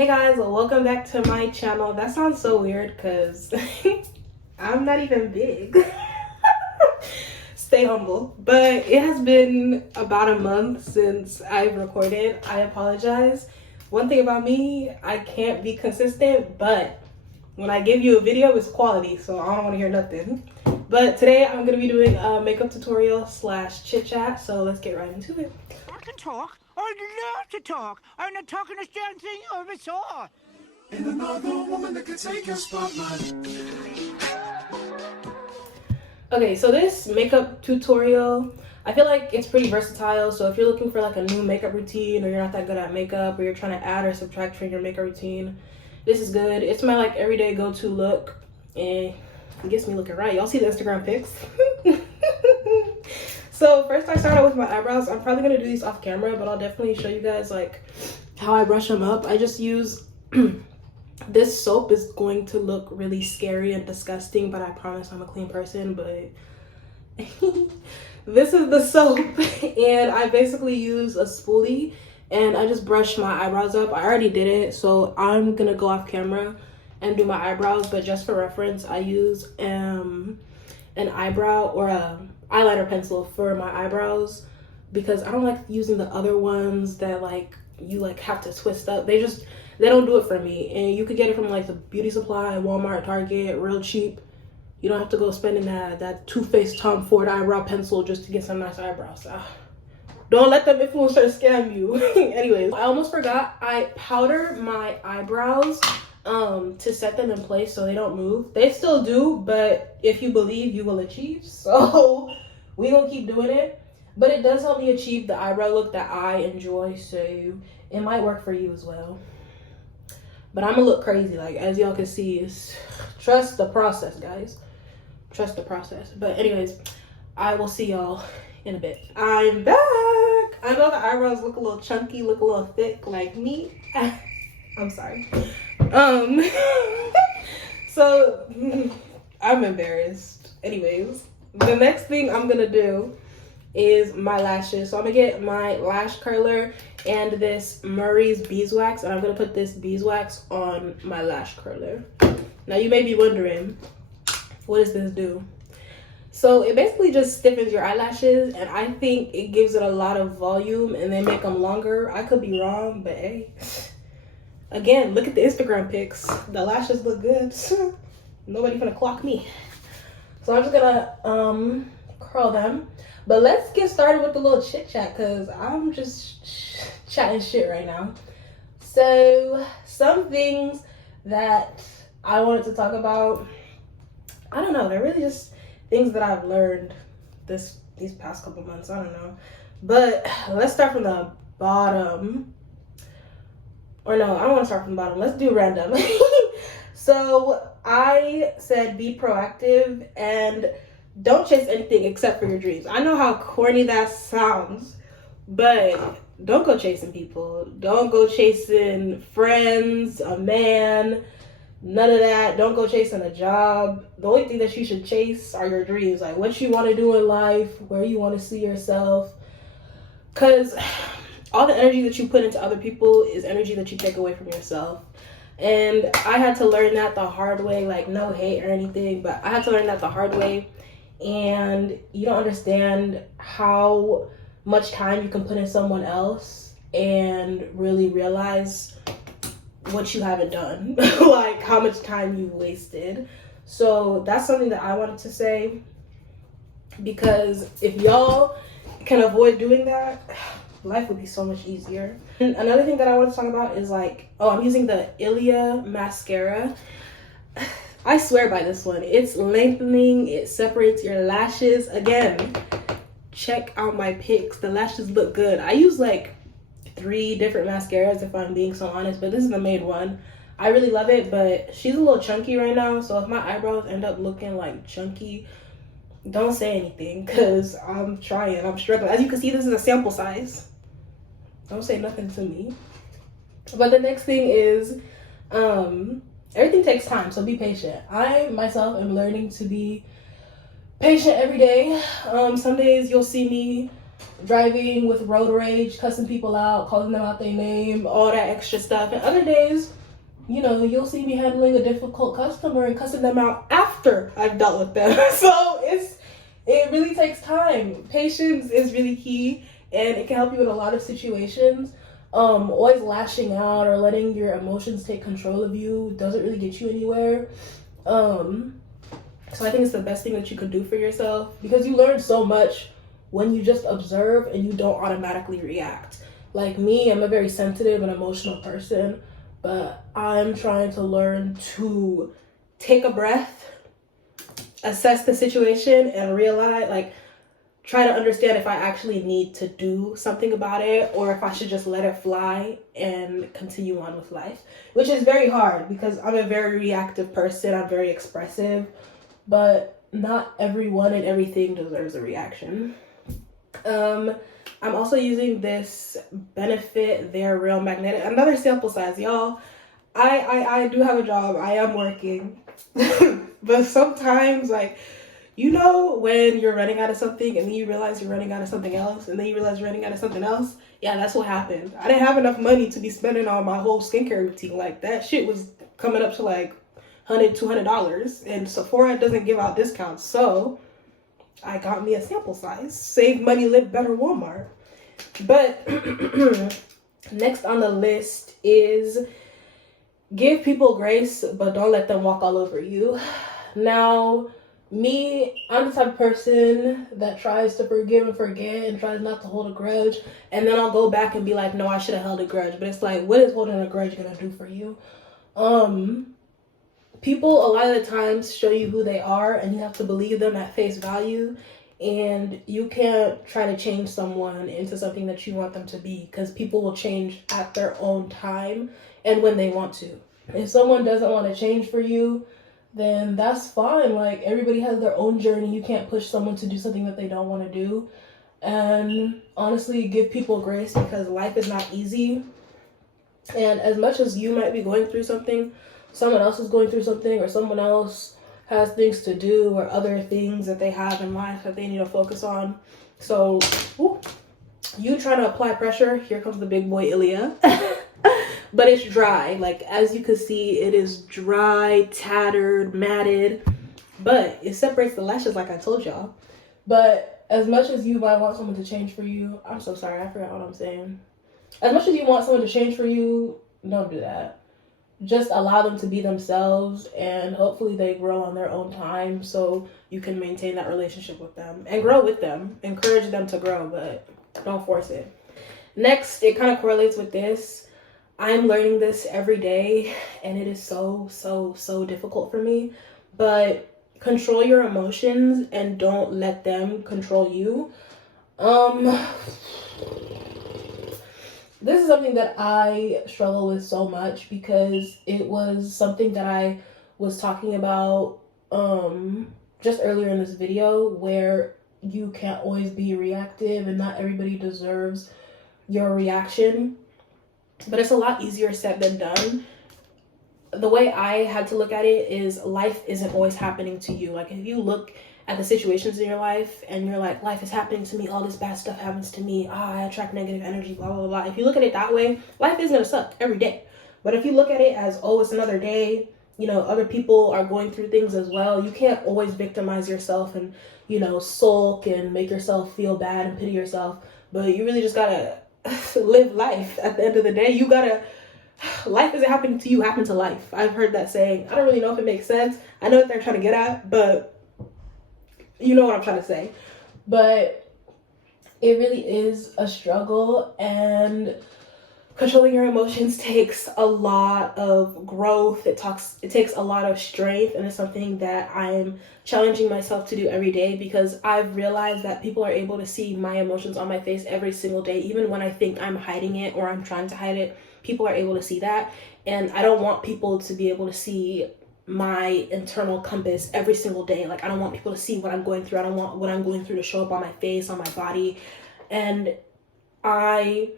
Hey guys, welcome back to my channel. That sounds so weird because I'm not even big. Stay humble. But it has been about a month since I've recorded. I apologize. One thing about me, I can't be consistent, but when I give you a video, it's quality, so I don't want to hear nothing. But today I'm going to be doing a makeup tutorial / chit chat, so let's get right into it. I can talk. I'd love to talk. I'm the talkingest damn thing you ever saw. And another woman that can take your spotlight. Okay, so this makeup tutorial, I feel like it's pretty versatile. So if you're looking for like a new makeup routine, or you're not that good at makeup, or you're trying to add or subtract from your makeup routine, this is good. It's my like everyday go-to look, and it gets me looking right. Y'all see the Instagram pics? So first I start out with my eyebrows. I'm probably gonna do these off camera, but I'll definitely show you guys like how I brush them up. I just use this soap. Is going to look really scary and disgusting, but I promise I'm a clean person. But this is the soap, and I basically use a spoolie and I just brush my eyebrows up. I already did it, so I'm gonna go off camera and do my eyebrows, but just for reference I use an eyebrow or a eyeliner pencil for my eyebrows, because I don't like using the other ones that like you like have to twist up. They don't do it for me. And you could get it from like the beauty supply, Walmart, Target, real cheap. You don't have to go spending that Too Faced Tom Ford eyebrow pencil just to get some nice eyebrows. Don't let them influencers scam you. Anyways, I almost forgot, I powder my eyebrows to set them in place so they don't move. They still do, but if you believe, you will achieve. So we gonna keep doing it. But it does help me achieve the eyebrow look that I enjoy, so it might work for you as well. But I'm gonna look crazy, like, as y'all can see. Trust the process, guys. Trust the process. But anyways, I will see y'all in a bit. I'm back. I know the eyebrows look a little chunky, look a little thick like me. I'm sorry. So I'm embarrassed. Anyways, the next thing I'm gonna do is my lashes. So I'm gonna get my lash curler and this Murray's beeswax, and I'm gonna put this beeswax on my lash curler. Now you may be wondering, what does this do? So it basically just stiffens your eyelashes, and I think it gives it a lot of volume and they make them longer. I could be wrong, but hey, again, look at the Instagram pics. The lashes look good. Nobody gonna clock me. So I'm just gonna curl them. But let's get started with the little chit chat, because I'm just chatting shit right now. So some things that I wanted to talk about, I don't know, they're really just things that I've learned these past couple months. I don't know. But let's start from the bottom. Or no, I don't want to start from the bottom. Let's do random. So I said be proactive and don't chase anything except for your dreams. I know how corny that sounds, but don't go chasing people. Don't go chasing friends, a man, none of that. Don't go chasing a job. The only thing that you should chase are your dreams, like what you want to do in life, where you want to see yourself. Because all the energy that you put into other people is energy that you take away from yourself. And I had to learn that the hard way. Like, no hate or anything, but I had to learn that the hard way. And you don't understand how much time you can put in someone else and really realize what you haven't done. Like how much time you wasted. So that's something that I wanted to say, because if y'all can avoid doing that, life would be so much easier. And another thing that I want to talk about is like, I'm using the Ilia mascara. I swear by this one. It's lengthening, it separates your lashes. Again, check out my pics. The lashes look good. I use like 3 different mascaras if I'm being so honest, but this is the main one. I really love it, but she's a little chunky right now, so if my eyebrows end up looking like chunky, don't say anything, because I'm trying, I'm struggling. As you can see, this is a sample size. Don't say nothing to me. But the next thing is, everything takes time, so be patient. I myself am learning to be patient every day. Some days you'll see me driving with road rage, cussing people out, calling them out their name, all that extra stuff. And other days, you know, you'll see me handling a difficult customer and cussing them out after I've dealt with them. So it really takes time. Patience is really key, and it can help you in a lot of situations. Always lashing out or letting your emotions take control of you doesn't really get you anywhere. So I think it's the best thing that you can do for yourself, because you learn so much when you just observe and you don't automatically react. Like me, I'm a very sensitive and emotional person, but I'm trying to learn to take a breath, assess the situation, and realize, like, try to understand if I actually need to do something about it or if I should just let it fly and continue on with life, which is very hard because I'm a very reactive person. I'm very expressive, but not everyone and everything deserves a reaction. I'm also using this Benefit They're Real Magnetic, another sample size, y'all. I do have a job. I am working. But sometimes, like, you know, when you're running out of something and then you realize you're running out of something else and then you realize you're running out of something else? Yeah, that's what happened. I didn't have enough money to be spending on my whole skincare routine. Like, that shit was coming up to like $100-$200, and Sephora doesn't give out discounts. So I got me a sample size. Save money, live better, Walmart. But next on the list is give people grace, but don't let them walk all over you. Now, me, I'm the type of person that tries to forgive and forget and tries not to hold a grudge. And then I'll go back and be like, no, I should have held a grudge. But it's like, what is holding a grudge gonna do for you? People a lot of the times show you who they are, and you have to believe them at face value. And you can't try to change someone into something that you want them to be, because people will change at their own time and when they want to. If someone doesn't want to change for you, then that's fine. Like, everybody has their own journey. You can't push someone to do something that they don't want to do. And honestly, give people grace, because life is not easy. And as much as you might be going through something, someone else is going through something, or someone else has things to do or other things that they have in life that they need to focus on. So, you trying to apply pressure, here comes the big boy Ilya. But it's dry. Like, as you can see, it is dry, tattered, matted, but it separates the lashes, like I told y'all. But as much as you might want someone to change for you, I'm so sorry, I forgot what I'm saying. As much as you want someone to change for you, don't do that. Just allow them to be themselves, and hopefully they grow on their own time so you can maintain that relationship with them and grow with them. Encourage them to grow, but don't force it. Next, it kind of correlates with this. I'm learning this every day, and it is so difficult for me. But control your emotions and don't let them control you. This is something that I struggle with so much, because it was something that I was talking about just earlier in this video, where you can't always be reactive and not everybody deserves your reaction. But it's a lot easier said than done. The way I had to look at it is, life isn't always happening to you. Like, if you look at the situations in your life and you're like, life is happening to me, all this bad stuff happens to me, I attract negative energy, blah blah blah. If you look at it that way, life is gonna suck every day. But if you look at it as, oh, it's another day, you know, other people are going through things as well, you can't always victimize yourself and, you know, sulk and make yourself feel bad and pity yourself. But you really just gotta live life. At the end of the day, you gotta, life isn't happening to you, happen to life. I've heard that saying. I don't really know if it makes sense. I know what they're trying to get at, but you know what I'm trying to say. But it really is a struggle, and controlling your emotions takes a lot of growth. It takes a lot of strength, and it's something that I'm challenging myself to do every day, because I've realized that people are able to see my emotions on my face every single day. Even when I think I'm hiding it or I'm trying to hide it, people are able to see that. And I don't want people to be able to see my internal compass every single day. Like, I don't want people to see what I'm going through. I don't want what I'm going through to show up on my face, on my body. And I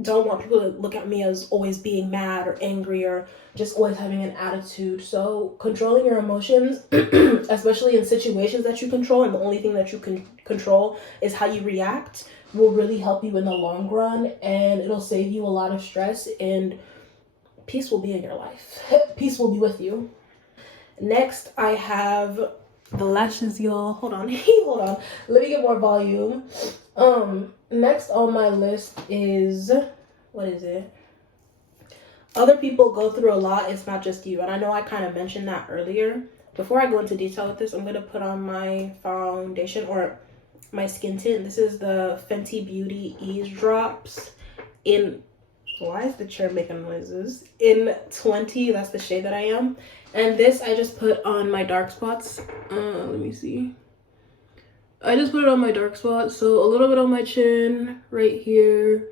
don't want people to look at me as always being mad or angry or just always having an attitude. So controlling your emotions, especially in situations that you control, and the only thing that you can control is how you react, will really help you in the long run, and it'll save you a lot of stress, and peace will be in your life. Peace will be with you. Next, I have the lashes, y'all. Hold on. Hold on. Let me get more volume. Next on my list is, what is it? Other people go through a lot. It's not just you. And I know I kind of mentioned that earlier. Before I go into detail with this, I'm going to put on my foundation or my skin tint. This is the Fenty Beauty Eavesdrops in, why is the chair making noises? In 20, that's the shade that I am. And this I just put on my dark spots. Let me see. I just put it on my dark spots. So a little bit on my chin, right here.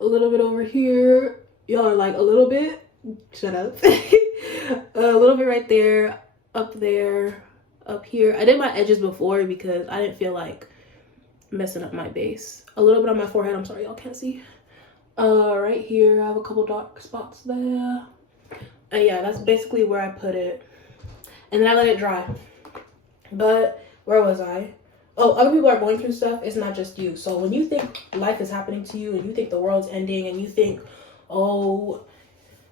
A little bit over here. Y'all are like, a little bit? Shut up. A little bit right there. Up there. Up here. I did my edges before because I didn't feel like messing up my base. A little bit on my forehead. I'm sorry, y'all can't see. Right here, I have a couple dark spots there. And yeah, that's basically where I put it. And then I let it dry. But where was I? Oh, other people are going through stuff. It's not just you. So when you think life is happening to you and you think the world's ending and you think, oh,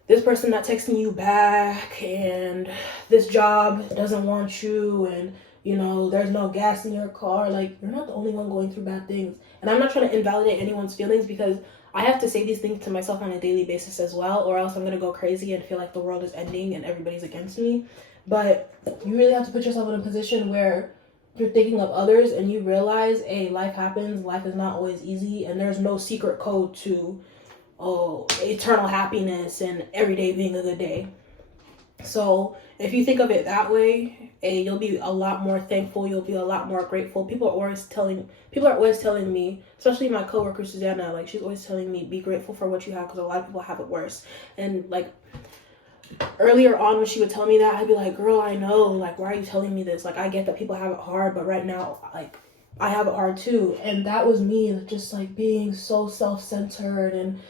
this person not texting you back and this job doesn't want you and, you know, there's no gas in your car, like, you're not the only one going through bad things. And I'm not trying to invalidate anyone's feelings because I have to say these things to myself on a daily basis as well, or else I'm going to go crazy and feel like the world is ending and everybody's against me. But you really have to put yourself in a position where you're thinking of others and you realize, hey, life happens, life is not always easy, and there's no secret code to, oh, eternal happiness and every day being a good day. So if you think of it that way, you'll be a lot more thankful. You'll be a lot more grateful. People are always telling me, especially my coworker Susanna, like she's always telling me, be grateful for what you have because a lot of people have it worse. And like earlier on when she would tell me that, I'd be like, girl, I know, like, why are you telling me this? Like, I get that people have it hard, but right now, like, I have it hard too. And that was me just like being so self-centered and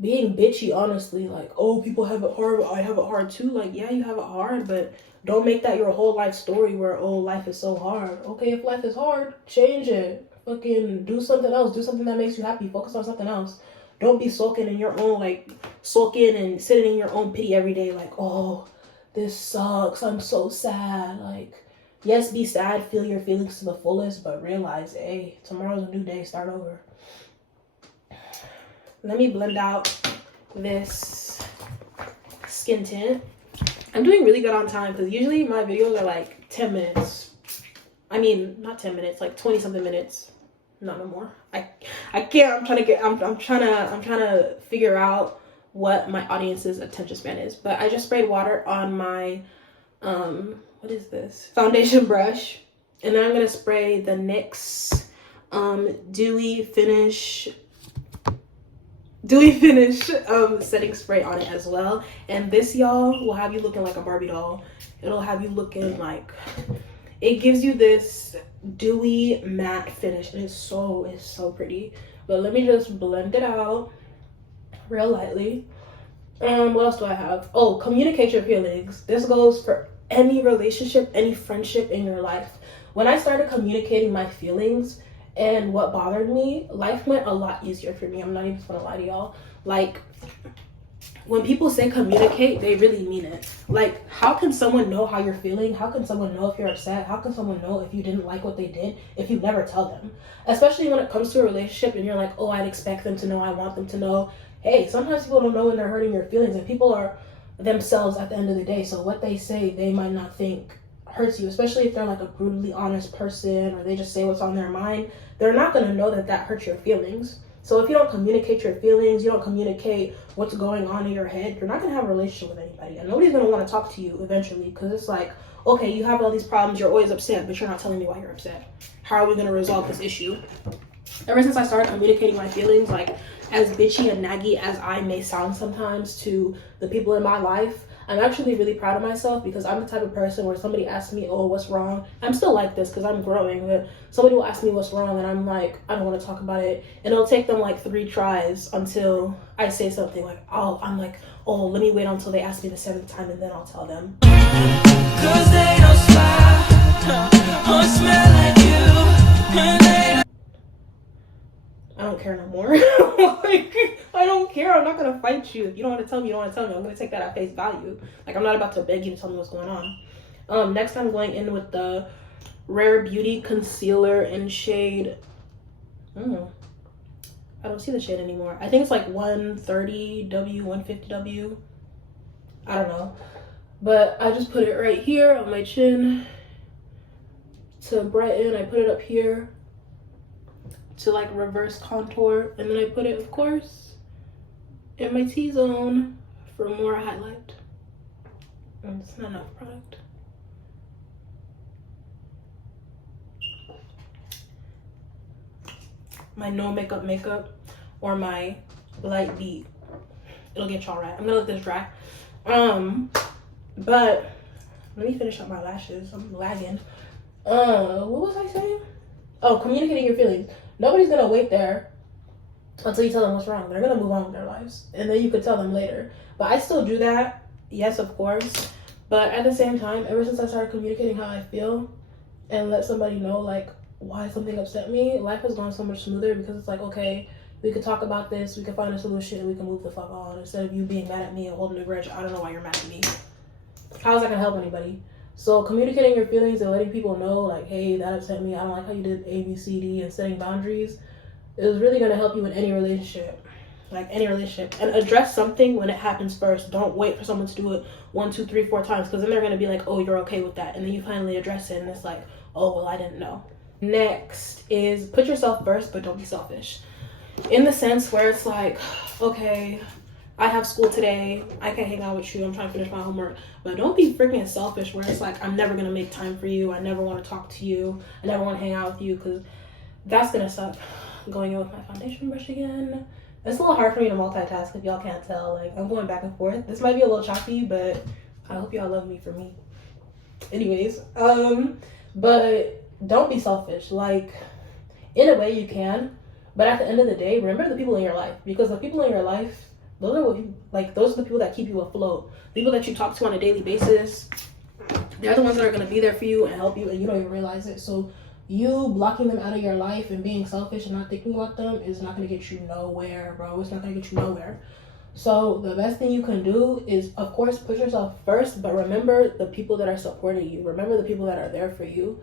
being bitchy, honestly. Like, oh, people have it hard, I have it hard too. Like, yeah, you have it hard, but don't make that your whole life story where, oh, life is so hard. Okay, if life is hard, change it. Fucking do something else. Do something that makes you happy. Focus on something else. Don't be sulking in your own, like, sulking and sitting in your own pity every day. Like, oh, this sucks. I'm so sad. Like, yes, be sad. Feel your feelings to the fullest, but realize, hey, tomorrow's a new day. Start over. Let me blend out this skin tint. I'm doing really good on time because usually my videos are like 10 minutes. I mean, not 10 minutes, like 20 something minutes. Not no more. I can't. I'm trying to figure out what my audience's attention span is. But I just sprayed water on my what is this? Foundation brush. And then I'm gonna spray the NYX dewy finish setting spray on it as well. And this, y'all, will have you looking like a Barbie doll. It'll have you looking like, it gives you this dewy matte finish. It's so pretty. But let me just blend it out real lightly. What else do I have? Oh, communicate your feelings. This goes for any relationship, any friendship in your life. When I started communicating my feelings and what bothered me, life went a lot easier for me. I'm not even gonna lie to y'all. Like, when people say communicate, they really mean it. Like, how can someone know how you're feeling? How can someone know if you're upset? How can someone know if you didn't like what they did if you never tell them? Especially when it comes to a relationship and you're like, oh, I'd expect them to know, I want them to know. Hey, sometimes people don't know when they're hurting your feelings, and people are themselves at the end of the day. So what they say, they might not think hurts you, especially if they're like a brutally honest person or they just say what's on their mind. They're not going to know that hurts your feelings. So if you don't communicate your feelings, you don't communicate what's going on in your head, you're not going to have a relationship with anybody. And nobody's going to want to talk to you eventually, because it's like, okay, you have all these problems, you're always upset, but you're not telling me why you're upset. How are we going to resolve this issue? Ever since I started communicating my feelings, like, as bitchy and naggy as I may sound sometimes to the people in my life, I'm actually really proud of myself because I'm the type of person where somebody asks me, oh, what's wrong? I'm still like this because I'm growing, but somebody will ask me what's wrong and I'm like, I don't want to talk about it. And it'll take them like 3 tries until I say something like, oh, I'm like, oh, let me wait until they ask me the 7th time and then I'll tell them. Cause they don't smile or smell like you, and they don't... I don't care no more. Like, I don't care. I'm not gonna fight you. If you don't want to tell me, you don't want to tell me. I'm gonna take that at face value. Like, I'm not about to beg you to tell me what's going on. Next I'm going in with the Rare Beauty concealer in shade, I don't see the shade anymore. I think it's like 130W, 150W. I don't know. But I just put it right here on my chin to brighten. I put it up here to like reverse contour. And then I put it, of course, in my T-zone for more highlight. And it's not enough product. My no makeup or my light beat. It'll get y'all right. I'm gonna let this dry. But let me finish up my lashes. I'm lagging. What was I saying? Oh, communicating your feelings. Nobody's gonna wait there until you tell them what's wrong. They're gonna move on with their lives. And then you could tell them later. But I still do that. Yes, of course. But at the same time, ever since I started communicating how I feel and let somebody know like why something upset me, life has gone so much smoother because it's like, okay, we could talk about this, we could find a solution, and we can move the fuck on instead of you being mad at me and holding a grudge. I don't know why you're mad at me. How is that gonna help anybody? So communicating your feelings and letting people know like, hey, that upset me, I don't like how you did A, B, C, D, and setting boundaries is really gonna help you in any relationship. Like any relationship. And address something when it happens first. Don't wait for someone to do it 1, 2, 3, 4 times, because then they're gonna be like, oh, you're okay with that, and then you finally address it and it's like, oh, well, I didn't know. Next is put yourself first, but don't be selfish. In the sense where it's like, okay, I have school today, I can't hang out with you, I'm trying to finish my homework. But don't be freaking selfish where it's like, I'm never gonna make time for you, I never want to talk to you, I never want to hang out with you, because that's gonna suck. I'm going in with my foundation brush again. It's a little hard for me to multitask if y'all can't tell. Like, I'm going back and forth. This might be a little choppy, but I hope y'all love me for me. Anyways, but don't be selfish. Like, in a way you can, but at the end of the day, remember the people in your life, because the people in your life, those are the people that keep you afloat. People that you talk to on a daily basis, they're the ones that are going to be there for you and help you, and you don't even realize it. So you blocking them out of your life and being selfish and not thinking about them is not going to get you nowhere, bro. It's not going to get you nowhere. So the best thing you can do is, of course, put yourself first, but remember the people that are supporting you. Remember the people that are there for you.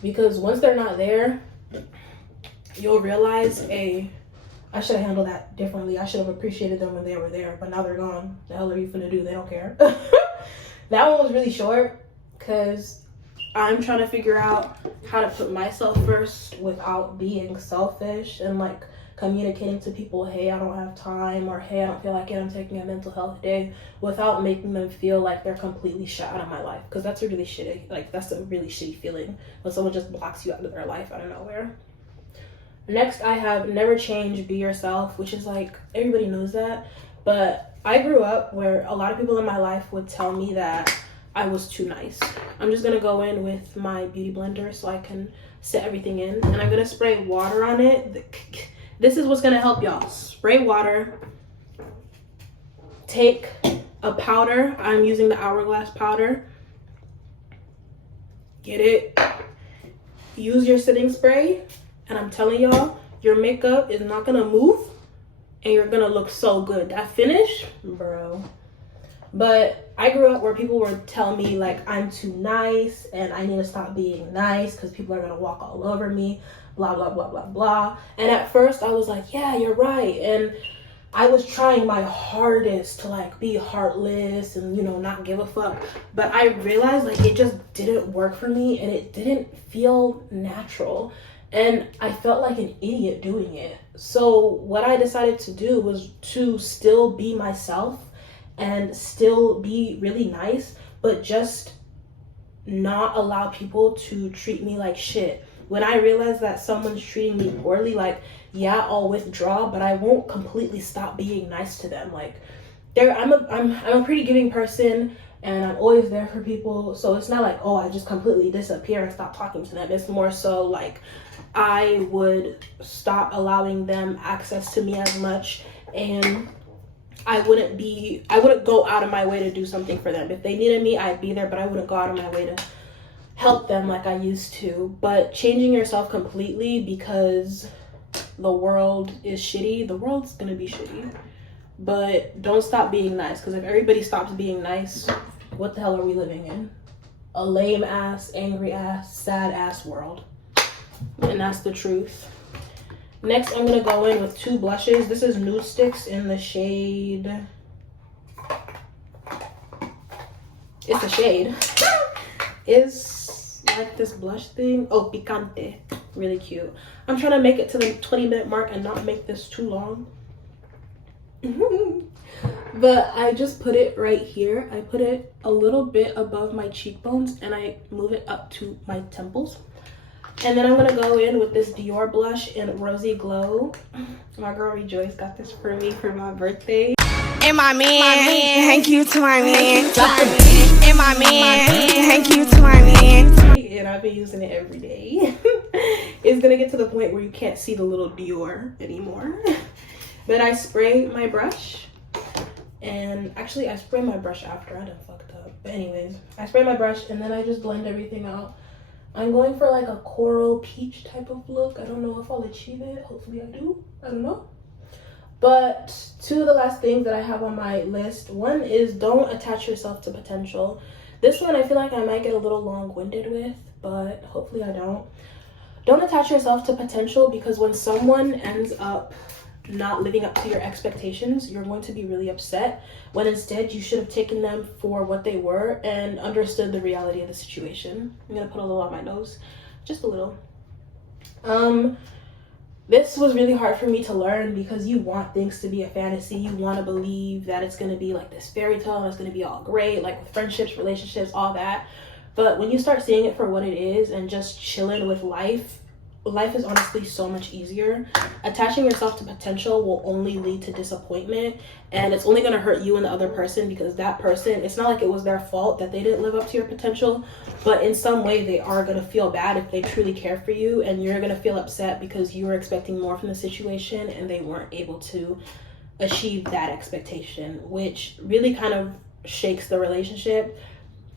Because once they're not there, you'll realize, hey, I should have handled that differently. I should have appreciated them when they were there, but now they're gone. The hell are you finna do? They don't care. That one was really short because I'm trying to figure out how to put myself first without being selfish and like communicating to people, hey, I don't have time, or hey, I don't feel like it, I'm taking a mental health day, without making them feel like they're completely shut out of my life. Because that's a really shitty, like, that's a really shitty feeling when someone just blocks you out of their life out of nowhere. Next, I have never change, be yourself, which is like, everybody knows that, but I grew up where a lot of people in my life would tell me that I was too nice. I'm just gonna go in with my beauty blender so I can set everything in, and I'm gonna spray water on it. This is what's gonna help y'all. Spray water, take a powder. I'm using the Hourglass powder. Get it, use your setting spray, and I'm telling y'all, your makeup is not gonna move and you're gonna look so good. That finish, bro. But I grew up where people would tell me like I'm too nice and I need to stop being nice because people are gonna walk all over me, blah blah blah blah blah. And at first I was like, yeah, you're right, and I was trying my hardest to like be heartless and, you know, not give a fuck, but I realized like it just didn't work for me and it didn't feel natural, and I felt like an idiot doing it. So what I decided to do was to still be myself and still be really nice, but just not allow people to treat me like shit. When I realize that someone's treating me poorly, like, yeah, I'll withdraw, but I won't completely stop being nice to them. Like, I'm a pretty giving person, and I'm always there for people. So it's not like, oh, I just completely disappear and stop talking to them. It's more so like I would stop allowing them access to me as much, and I wouldn't go out of my way to do something for them. If they needed me, I'd be there, but I wouldn't go out of my way to help them like I used to. But changing yourself completely because the world is shitty, the world's gonna be shitty. But don't stop being nice, because if everybody stops being nice, what the hell are we living in? A lame ass, angry ass, sad ass world. And that's the truth. Next, I'm gonna go in with 2 blushes. This is Nude Sticks in the shade. It's a shade. It's like this blush thing. Oh, Picante. Really cute. I'm trying to make it to the 20-minute mark and not make this too long. But I just put it right here. I put it a little bit above my cheekbones and I move it up to my temples. And then I'm gonna go in with this Dior blush in Rosy Glow. My girl Rejoice got this for me for my birthday. And my man, thank you to my man. And my man, thank you to my man. And I've been using it every day. It's gonna get to the point where you can't see the little Dior anymore. But I spray my brush, and actually I spray my brush after. I done fucked up. But anyways, I spray my brush and then I just blend everything out. I'm going for like a coral peach type of look. I don't know if I'll achieve it. Hopefully I do. I don't know. But 2 of the last things that I have on my list. One is don't attach yourself to potential. This one I feel like I might get a little long-winded with, but hopefully I don't. Don't attach yourself to potential, because when someone ends up not living up to your expectations, you're going to be really upset, when instead you should have taken them for what they were and understood the reality of the situation. I'm gonna put a little on my nose, just a little. This was really hard for me to learn, because you want things to be a fantasy. You want to believe that it's going to be like this fairy tale and it's going to be all great, like with friendships, relationships, all that. But when you start seeing it for what it is and just chilling with life is honestly so much easier. Attaching yourself to potential will only lead to disappointment, and it's only going to hurt you and the other person, because that person, it's not like it was their fault that they didn't live up to your potential, but in some way they are going to feel bad if they truly care for you, and you're going to feel upset because you were expecting more from the situation and they weren't able to achieve that expectation, which really kind of shakes the relationship.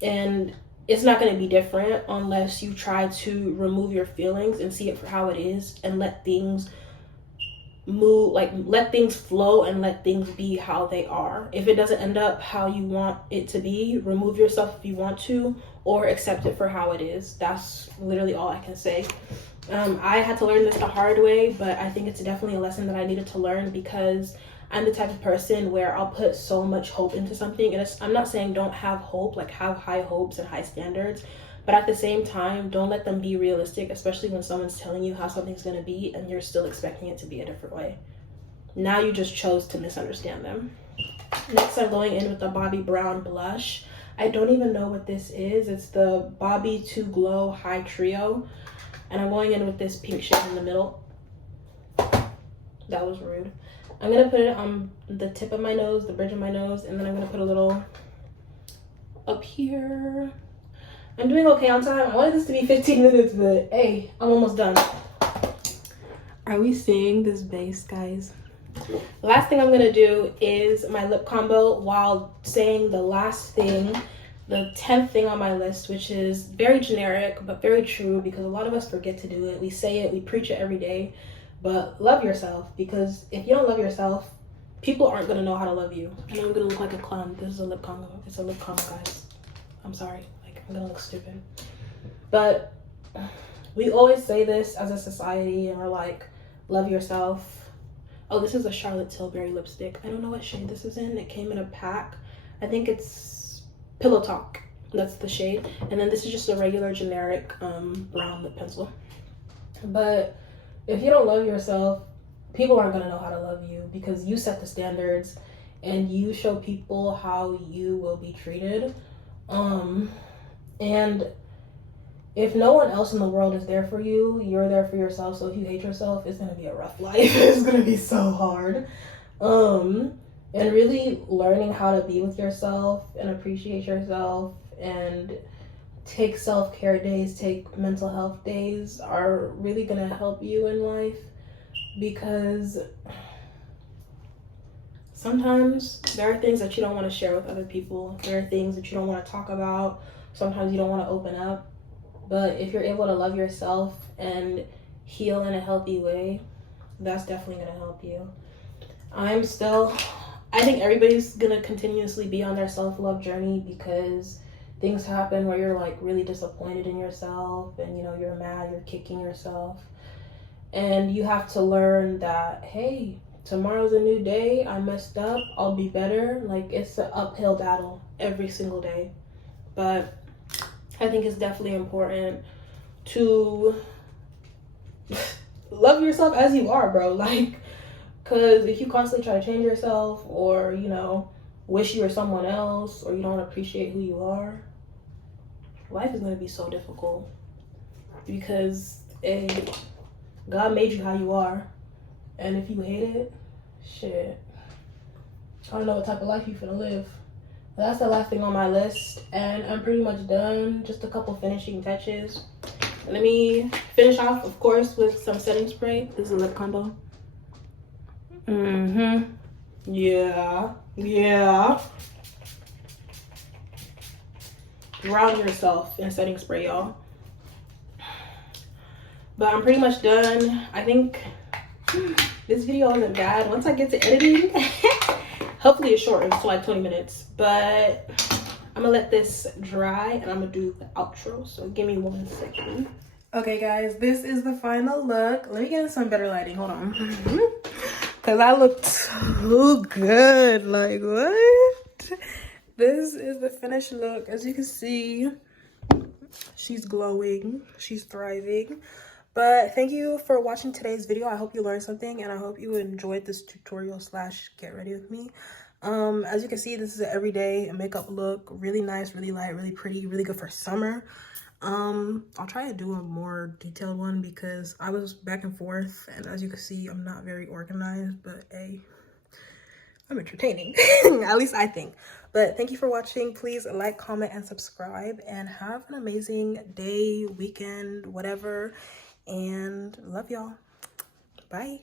And it's not going to be different unless you try to remove your feelings and see it for how it is, and let things move, like let things flow and let things be how they are. If it doesn't end up how you want it to be, remove yourself if you want to, or accept it for how it is. That's literally all I can say. I had to learn this the hard way, but I think it's definitely a lesson that I needed to learn, because I'm the type of person where I'll put so much hope into something, and I'm not saying don't have hope, like have high hopes and high standards, but at the same time, don't let them be realistic, especially when someone's telling you how something's going to be and you're still expecting it to be a different way. Now you just chose to misunderstand them. Next, I'm going in with the Bobbi Brown blush. I don't even know what this is. It's the Bobbi to Glow High Trio, and I'm going in with this pink shade in the middle. That was rude. I'm going to put it on the tip of my nose, the bridge of my nose, and then I'm going to put a little up here. I'm doing okay on time. I wanted this to be 15 minutes, but hey, I'm almost done. Are we seeing this base, guys? The last thing I'm going to do is my lip combo, while saying the last thing, the 10th thing on my list, which is very generic, but very true, because a lot of us forget to do it. We say it, we preach it every day. But love yourself, because if you don't love yourself, people aren't going to know how to love you. I know I'm going to look like a clown. This is a lip combo. It's a lip combo, guys. I'm sorry. Like, I'm going to look stupid. But we always say this as a society, and we're like, love yourself. Oh, this is a Charlotte Tilbury lipstick. I don't know what shade this is in. It came in a pack. I think it's Pillow Talk. That's the shade. And then this is just a regular generic brown lip pencil. But if you don't love yourself, people aren't going to know how to love you, because you set the standards and you show people how you will be treated. And if no one else in the world is there for you, you're there for yourself. So if you hate yourself, it's going to be a rough life. It's going to be so hard. And really learning how to be with yourself and appreciate yourself and take self-care days, take mental health days are really going to help you in life, because sometimes there are things that you don't want to share with other people. There are things that you don't want to talk about. Sometimes you don't want to open up. But if you're able to love yourself and heal in a healthy way, that's definitely going to help you. I think everybody's going to continuously be on their self-love journey, because things happen where you're like really disappointed in yourself and you're mad, you're kicking yourself. And you have to learn that, hey, tomorrow's a new day. I messed up. I'll be better. Like, it's an uphill battle every single day. But I think it's definitely important to love yourself as you are, bro. Like, because if you constantly try to change yourself, or, wish you were someone else, or you don't appreciate who you are, life is going to be so difficult. Because God made you how you are. And if you hate it, shit, I don't know what type of life you're gonna live. But that's the last thing on my list, and I'm pretty much done. Just a couple finishing touches. Let me finish off, of course, with some setting spray. This is a lip combo. Yeah. Ground yourself in setting spray, y'all. But I'm pretty much done. I think this video isn't bad. Once I get to editing, hopefully it's short, it's like 20 minutes. But I'm gonna let this dry and I'm gonna do the outro. So give me 1 second. Okay, guys, this is the final look. Let me get in some better lighting. Hold on. Because I look too good. Like, what? This is the finished look. As you can see, she's glowing. She's thriving. But thank you for watching today's video. I hope you learned something, and I hope you enjoyed this tutorial / get ready with me. As you can see, this is an everyday makeup look. Really nice, really light, really pretty, really good for summer. I'll try to do a more detailed one because I was back and forth, and as you can see, I'm not very organized, but hey, I'm entertaining. At least I think. But thank you for watching. Please like, comment, and subscribe, and have an amazing day, weekend, whatever. And love y'all. Bye.